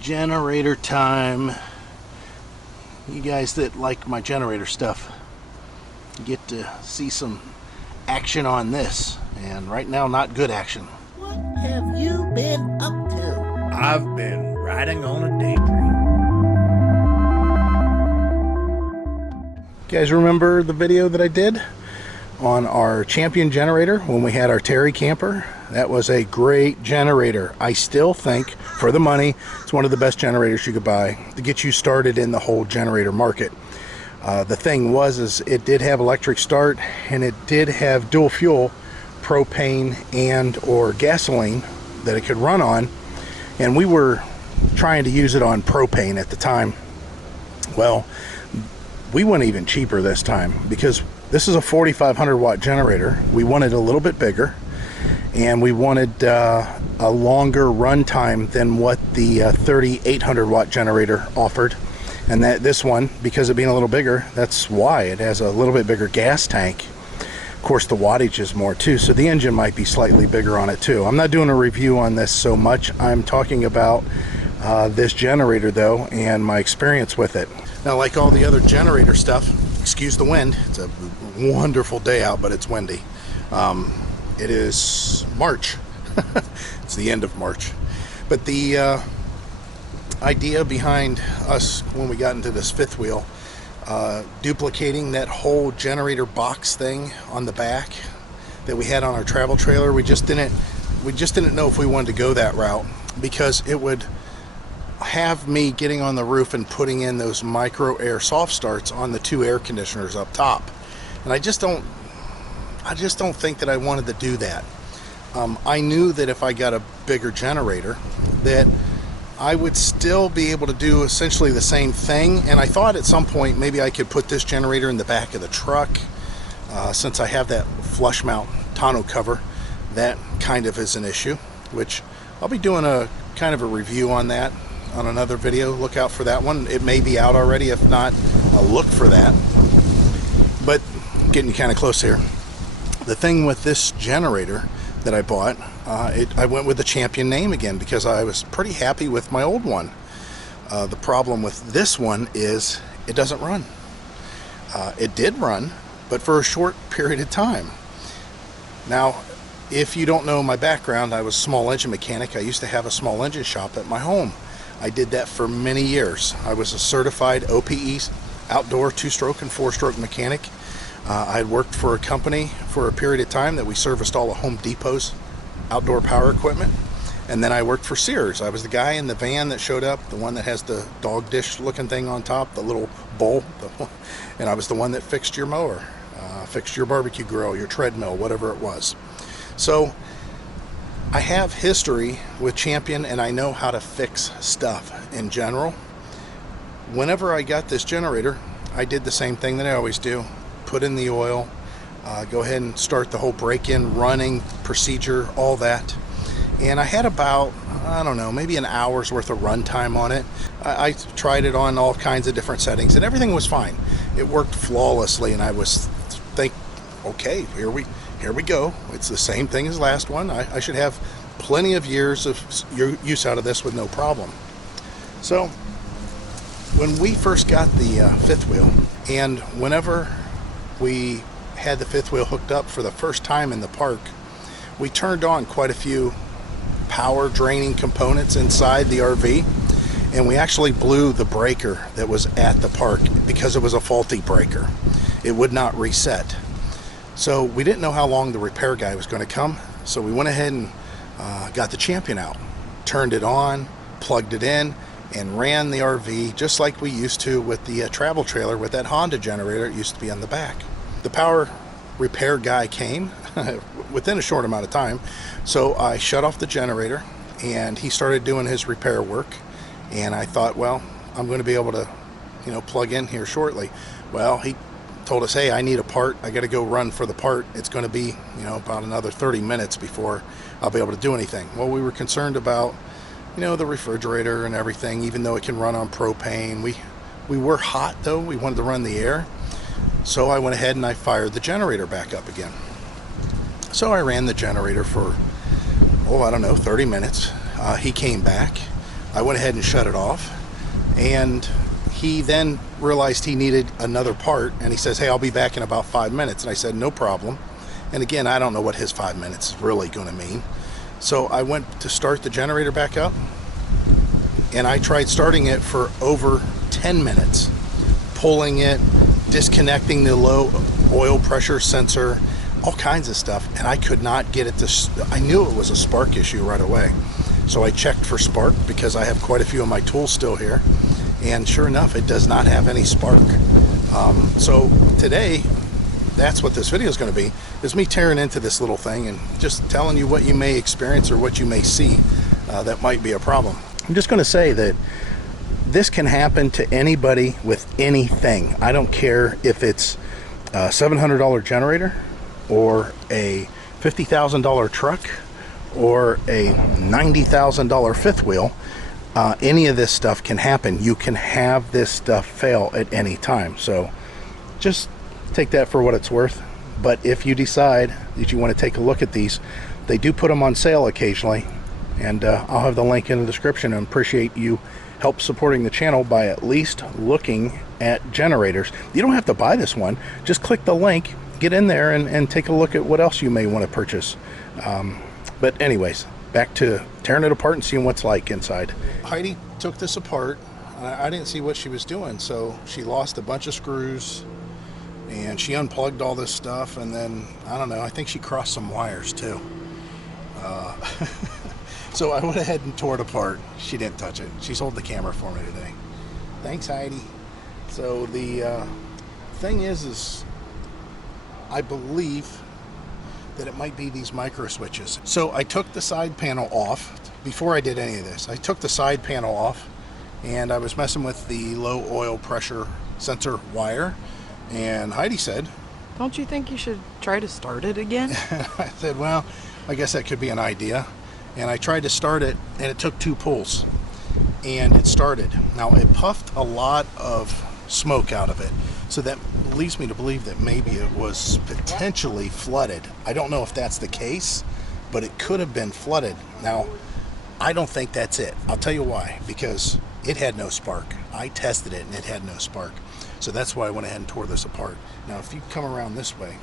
Generator time. You guys that like my generator stuff get to see some action on this, and right now not good action. What have you been up to? I've been riding on a daydream. You guys remember the video that I did on our Champion generator when we had our Terry camper? That was a great generator. I still think, for the money, it's one of the best generators you could buy to get you started in the whole generator market. The thing was, it did have electric start, and it did have dual fuel, propane and or gasoline that it could run on, and we were trying to use it on propane at the time. Well, we went even cheaper this time because this is a 4,500 watt generator. We wanted a little bit bigger, and we wanted a longer run time than what the 3,800 watt generator offered. And that this one, because of being a little bigger, that's why it has a little bit bigger gas tank. Of course, the wattage is more too, so the engine might be slightly bigger on it too. I'm not doing a review on this so much. I'm talking about this generator though, and my experience with it. Now, like all the other generator stuff, excuse the wind, it's a wonderful day out, but it's windy. It is March. It's the end of March. But the idea behind us when we got into this fifth wheel, duplicating that whole generator box thing on the back that we had on our travel trailer, we just didn't know if we wanted to go that route, because it would have me getting on the roof and putting in those micro air soft starts on the two air conditioners up top, and I just don't think that I wanted to do that. I knew that if I got a bigger generator that I would still be able to do essentially the same thing, and I thought at some point maybe I could put this generator in the back of the truck, since I have that flush mount tonneau cover. That kind of is an issue, which I'll be doing a kind of a review on that on another video. Look out for that one. It may be out already. If not, I'll look for that. But getting kind of close here. The thing with this generator that I bought, I went with the Champion name again because I was pretty happy with my old one. The problem with this one is it doesn't run. It did run, but for a short period of time. Now, if you don't know my background, I was a small engine mechanic. I used to have a small engine shop at my home. I did that for many years. I was a certified OPE, outdoor two-stroke and four-stroke mechanic. I had worked for a company for a period of time that we serviced all of Home Depot's outdoor power equipment. And then I worked for Sears. I was the guy in the van that showed up, the one that has the dog dish looking thing on top, the little bowl. And I was the one that fixed your mower, fixed your barbecue grill, your treadmill, whatever it was. So I have history with Champion, and I know how to fix stuff in general. Whenever I got this generator, I did the same thing that I always do. Put in the oil, go ahead and start the whole break-in, running procedure, all that. And I had about, I don't know, maybe an hour's worth of run time on it. I tried it on all kinds of different settings, and everything was fine. It worked flawlessly, and I was thinking, okay, here we go. It's the same thing as last one. I should have plenty of years of use out of this with no problem. So when we first got the fifth wheel, and whenever we had the fifth wheel hooked up for the first time in the park, we turned on quite a few power draining components inside the RV, and we actually blew the breaker that was at the park because it was a faulty breaker. It would not reset. So we didn't know how long the repair guy was going to come, so we went ahead and got the Champion out, turned it on, plugged it in, and ran the RV just like we used to with the travel trailer with that Honda generator. It used to be on the back. The power repair guy came within a short amount of time, so I shut off the generator and he started doing his repair work, and I thought, well, I'm going to be able to, plug in here shortly. Well, he told us, hey, I need a part. I got to go run for the part. It's going to be, about another 30 minutes before I'll be able to do anything. Well, we were concerned about, the refrigerator and everything, even though it can run on propane. We were hot though. We wanted to run the air. So I went ahead and I fired the generator back up again. So I ran the generator for, I don't know, 30 minutes. He came back. I went ahead and shut it off, and he then realized he needed another part, and he says, hey, I'll be back in about 5 minutes. And I said, no problem. And again, I don't know what his 5 minutes is really going to mean. So I went to start the generator back up, and I tried starting it for over 10 minutes, pulling it, disconnecting the low oil pressure sensor, all kinds of stuff, and I could not get it to, I knew it was a spark issue right away. So I checked for spark because I have quite a few of my tools still here, and sure enough, it does not have any spark. So today, that's what this video is going to be, is me tearing into this little thing and just telling you what you may experience or what you may see that might be a problem. I'm just going to say that this can happen to anybody with anything. I don't care if it's a $700 generator or a $50,000 truck or a $90,000 fifth wheel. Any of this stuff can happen. You can have this stuff fail at any time. So just take that for what it's worth. But if you decide that you want to take a look at these, they do put them on sale occasionally, and I'll have the link in the description. And appreciate you help supporting the channel by at least looking at generators. You don't have to buy this one. Just click the link, get in there, and take a look at what else you may want to purchase. But anyways, back to tearing it apart and seeing what's like inside. Heidi took this apart. I didn't see what she was doing, so she lost a bunch of screws, and she unplugged all this stuff, and then, I don't know, I think she crossed some wires too. So I went ahead and tore it apart. She didn't touch it. She's holding the camera for me today. Thanks, Heidi. So the thing is I believe that it might be these micro switches. So I took the side panel off. Before I did any of this, I took the side panel off, and I was messing with the low oil pressure sensor wire, and Heidi said, don't you think you should try to start it again? I said, well, I guess that could be an idea. And I tried to start it, and it took 2 pulls, and it started. Now, it puffed a lot of smoke out of it, so that leads me to believe that maybe it was potentially flooded. I don't know if that's the case, but it could have been flooded. Now, I don't think that's it. I'll tell you why. Because it had no spark. I tested it, and it had no spark. So that's why I went ahead and tore this apart. Now, if you come around this way,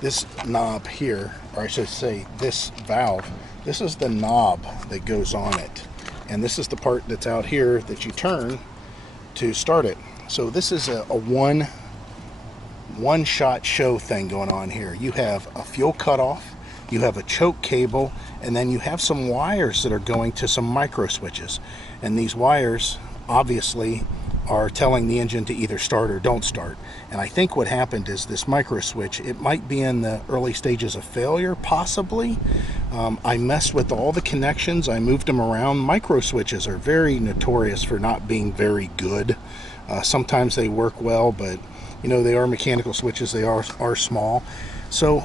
this knob here, or I should say this valve, this is the knob that goes on it. And this is the part that's out here that you turn to start it. So this is a one-shot show thing going on here. You have a fuel cutoff, you have a choke cable, and then you have some wires that are going to some micro switches. And these wires obviously are telling the engine to either start or don't start. And I think what happened is this micro switch, it might be in the early stages of failure, possibly. I messed with all the connections, I moved them around. Micro switches are very notorious for not being very good. Sometimes they work well, but you know, they are mechanical switches, they are small. So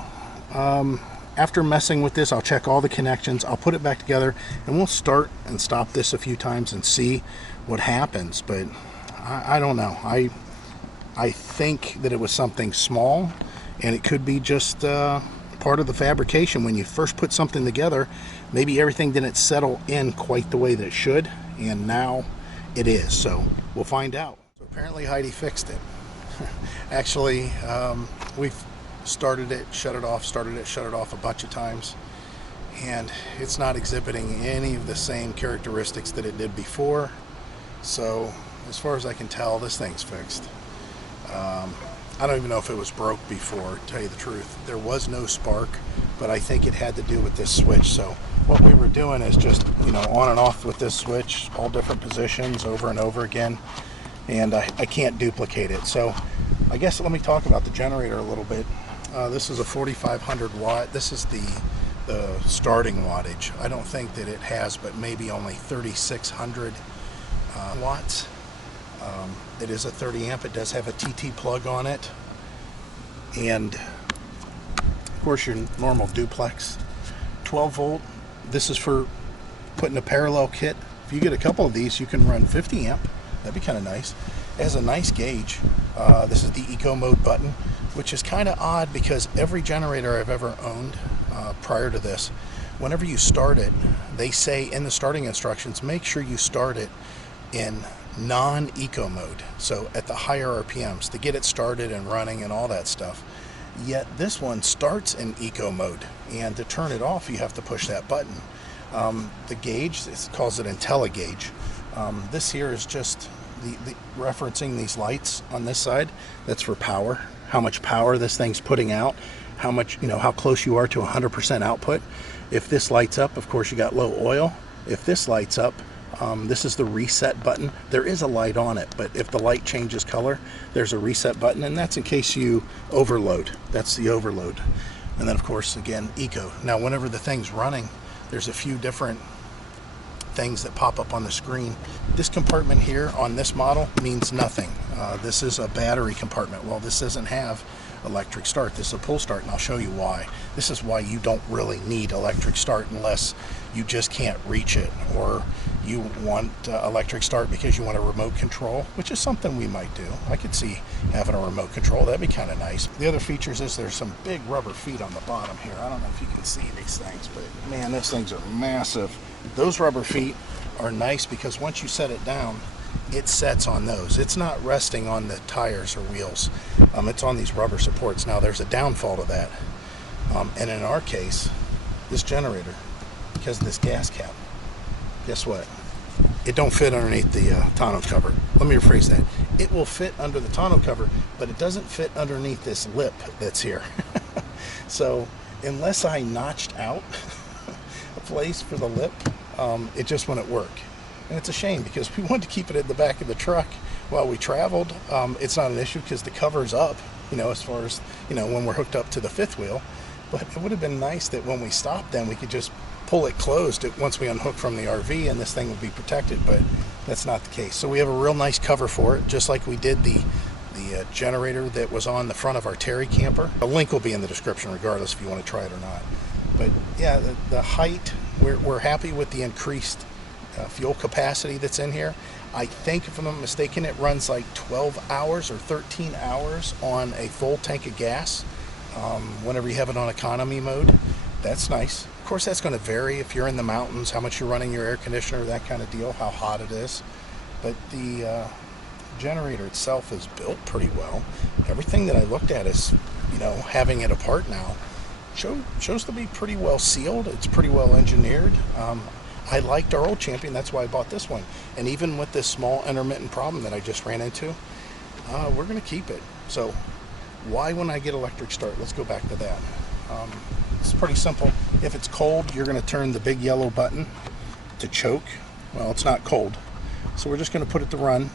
after messing with this, I'll check all the connections, I'll put it back together, and we'll start and stop this a few times and see what happens. But I don't know. I think that it was something small, and it could be just part of the fabrication. When you first put something together, maybe everything didn't settle in quite the way that it should, and now it is. So we'll find out. So apparently Heidi fixed it. Actually, we've started it, shut it off, started it, shut it off a bunch of times, and it's not exhibiting any of the same characteristics that it did before. So as far as I can tell, this thing's fixed. I don't even know if it was broke before, to tell you the truth. There was no spark, but I think it had to do with this switch. So what we were doing is just, you know, on and off with this switch, all different positions over and over again, and I can't duplicate it. So I guess let me talk about the generator a little bit. This is a 4,500 watt. This is the starting wattage. I don't think that it has, but maybe only 3,600 watts. It is a 30 amp. It does have a TT plug on it, and of course your normal duplex 12 volt. This is for putting a parallel kit. If you get a couple of these, you can run 50 amp. That'd be kind of nice. It has a nice gauge. This is the eco mode button, which is kind of odd because every generator I've ever owned prior to this whenever you start it, they say in the starting instructions, make sure you start it in non-eco mode, so at the higher RPMs to get it started and running and all that stuff. Yet this one starts in eco mode, and to turn it off you have to push that button. The gauge, it calls it IntelliGauge. This here is just the referencing these lights on this side. That's for power, how much power this thing's putting out, how much, you know, how close you are to 100% output. If this lights up, of course you got low oil. If this lights up, this is the reset button. There is a light on it, but if the light changes color, there's a reset button, and that's in case you overload. That's the overload. And then of course, again, eco. Now whenever the thing's running, there's a few different things that pop up on the screen. This compartment here on this model means nothing. This is a battery compartment. Well, this doesn't have electric start. This is a pull start, and I'll show you why. This is why you don't really need electric start unless you just can't reach it, or you want electric start because you want a remote control, which is something we might do. I could see having a remote control. That'd be kind of nice. The other features is there's some big rubber feet on the bottom here. I don't know if you can see these things, but man, those things are massive. Those rubber feet are nice because once you set it down, it sets on those. It's not resting on the tires or wheels. It's on these rubber supports. Now there's a downfall to that. And in our case, this generator, because of this gas cap, guess what? It don't fit underneath the tonneau cover. Let me rephrase that. It will fit under the tonneau cover, but it doesn't fit underneath this lip that's here. So unless I notched out a place for the lip, it just wouldn't work. And it's a shame because we wanted to keep it in the back of the truck while we traveled. It's not an issue because the cover's up, you know, as far as, you know, when we're hooked up to the fifth wheel. But it would have been nice that when we stopped, then we could just pull it closed once we unhook from the RV, and this thing would be protected, but that's not the case. So we have a real nice cover for it, just like we did the generator that was on the front of our Terry camper. A link will be in the description regardless if you want to try it or not. But yeah, the height, we're happy with the increased fuel capacity that's in here. I think, if I'm not mistaken, it runs like 12 hours or 13 hours on a full tank of gas whenever you have it on economy mode. That's nice. Of course, that's going to vary if you're in the mountains, how much you're running your air conditioner, that kind of deal, how hot it is. But the generator itself is built pretty well. Everything that I looked at is, you know, having it apart now, shows to be pretty well sealed. It's pretty well engineered. I liked our old Champion, that's why I bought this one. And even with this small intermittent problem that I just ran into, we're going to keep it. So why when I get electric start? Let's go back to that. It's pretty simple. If it's cold, you're going to turn the big yellow button to choke. Well, it's not cold, so we're just going to put it to run,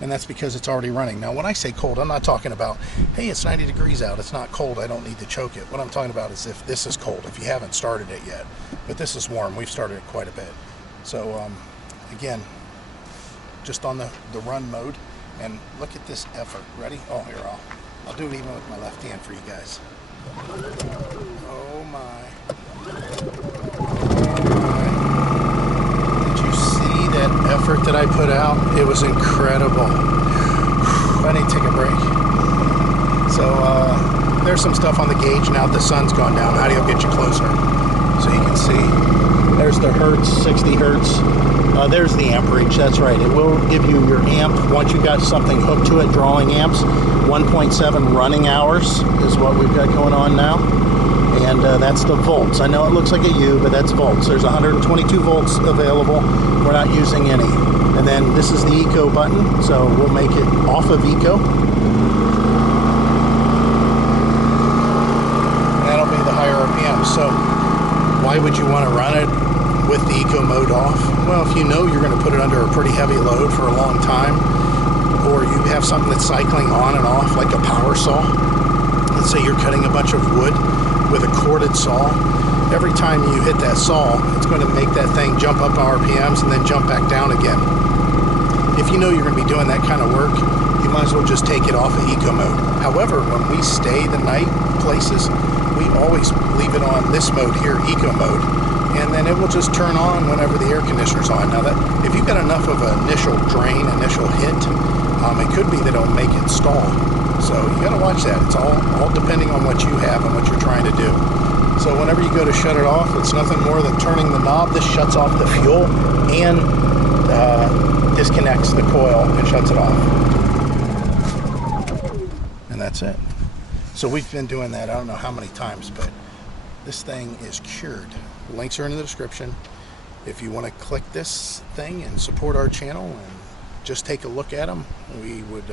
and that's because it's already running. Now when I say cold, I'm not talking about, hey, it's 90 degrees out, it's not cold, I don't need to choke it. What I'm talking about is if this is cold, if you haven't started it yet. But this is warm, we've started it quite a bit. So again, just on the run mode, and look at this effort. Ready? Oh, here, I'll do it even with my left hand for you guys. Oh my. Did you see that effort that I put out? It was incredible. I need to take a break. So there's some stuff on the gauge now. The sun's gone down. Howdy, I'll get you closer so you can see. There's the hertz, 60 hertz. There's the amperage. That's right. It will give you your amp once you got something hooked to it, drawing amps. 1.7 running hours is what we've got going on now. And that's the volts. I know it looks like a U, but that's volts. There's 122 volts available. We're not using any. And then this is the eco button, so we'll make it off of eco. And that'll be the higher RPM. So why would you want to run it with the eco mode off? Well, if you know you're going to put it under a pretty heavy load for a long time, or you have something that's cycling on and off like a power saw. Let's say you're cutting a bunch of wood with a corded saw. Every time you hit that saw, it's going to make that thing jump up RPMs and then jump back down again. If you know you're going to be doing that kind of work, you might as well just take it off of eco mode. However, when we stay the night places, we always leave it on this mode here, eco mode, and then it will just turn on whenever the air conditioner's on. Now, that if you've got enough of an initial drain, initial hit, it could be that it'll make it stall. So you got to watch that. It's all depending on what you have and what you're trying to do. So whenever you go to shut it off, it's nothing more than turning the knob. This shuts off the fuel and disconnects the coil and shuts it off. And that's it. So we've been doing that I don't know how many times, but this thing is cured. The links are in the description. If you want to click this thing and support our channel and just take a look at them, we would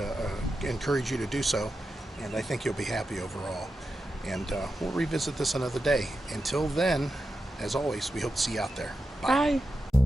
encourage you to do so. And I think you'll be happy overall. And we'll revisit this another day. Until then, as always, we hope to see you out there. Bye. Bye.